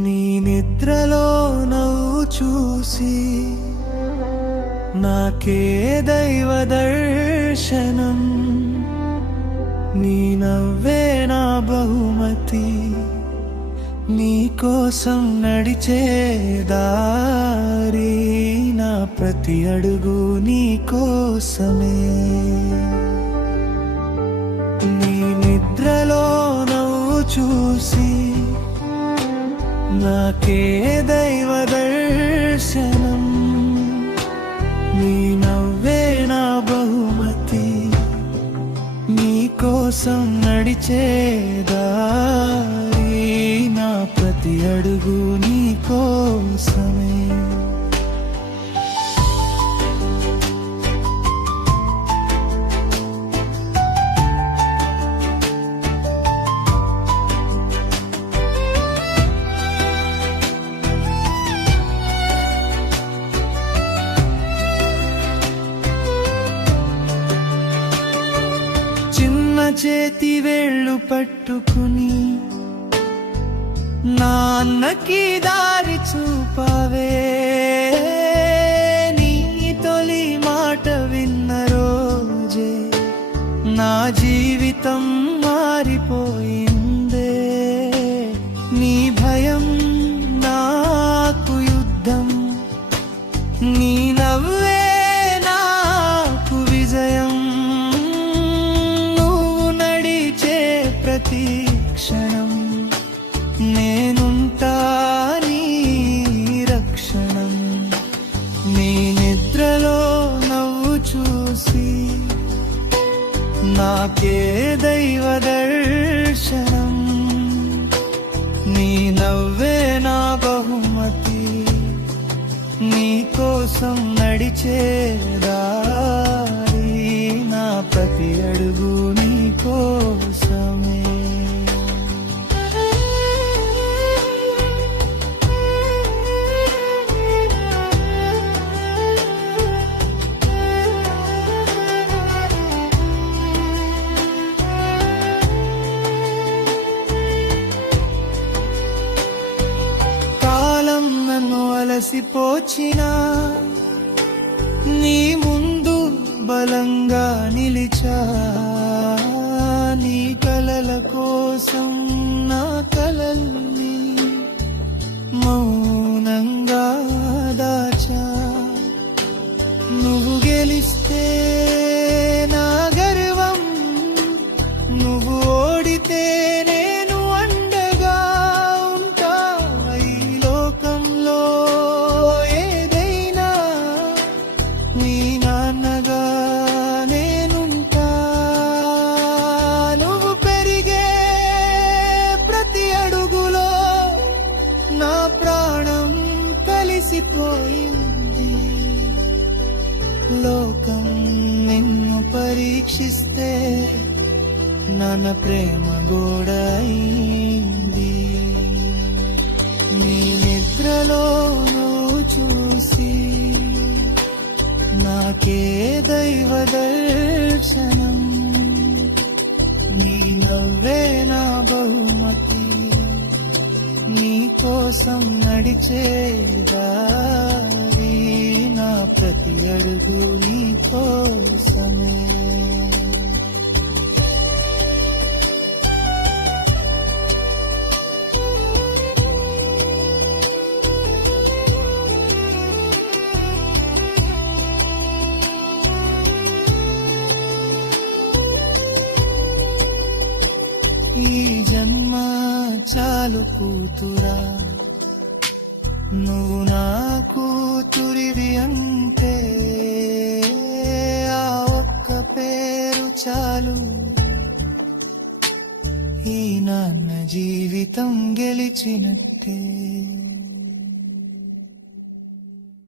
నీ నిద్రలో నవ్వు చూసి నాకే దైవ దర్శనం. నీ నవ్వే నా బహుమతి, నీ కోసం నడిచే దారి, నా ప్రతి అడుగు నీ కోసమే. నీ నిద్రలో నవ్వు చూసి నాకే దైవ దర్శనం. నీ నవ్వే నా బహుమతి, నీ కోసం నడిచే దారి, నా ప్రతి అడుగు నీ కోసమే. చేతి వేళ్ళు పట్టుకుని నాన్నకి దారి చూపవే. నీ తొలి మాట విన్న రోజే నా జీవితం మారిపోయిందే. నీ భయం నాకు యుద్ధం, నీ నవ్వే నాకు విజయం. ప్రతి క్షణం నేనుంటా నీ రక్షణం. నీ నిద్రలో నవ్వు చూసి నాకే దైవ దర్శనం. నీ నవ్వే నా బహుమతి, నీ కోసం నడిచే దారి, నా ప్రతి అడుగు నీ కోసమే. కాలం నన్ను అలసిపోచినా నీ ముందు బలంగా నిలిచా. నీ కలల కోసం నా కలల్ని మౌనంగా దాచా. నువ్వు గెలిస్తే నా గర్వం, నువ్వు ఓడితే నేను అండగా ఉంటా. ఈ లోకంలో ఏదైనా నీ నాన్నగా నేనుంటా. నువ్వు పెరిగే ప్రతి అడుగులో నా ప్రాణం కలిసిపోయింది. లోకం నిన్ను పరీక్షిస్తే నాన్న ప్రేమ గోడైంది. నీ నిద్రలో నువ్వు చూసి నాకే దైవ దర్శనం. నీ నవ్వే నా బహుమతి, నీ కోసం నడిచే దారి, నా ప్రతి అడుగు నీ కోసమే. ఈ జన్మ చాలు కూతురా, నువ్వు నా కూతురివి అంటే. ఆ ఒక్క పేరు చాలు, ఈ నాన్న జీవితం గెలిచినట్టే.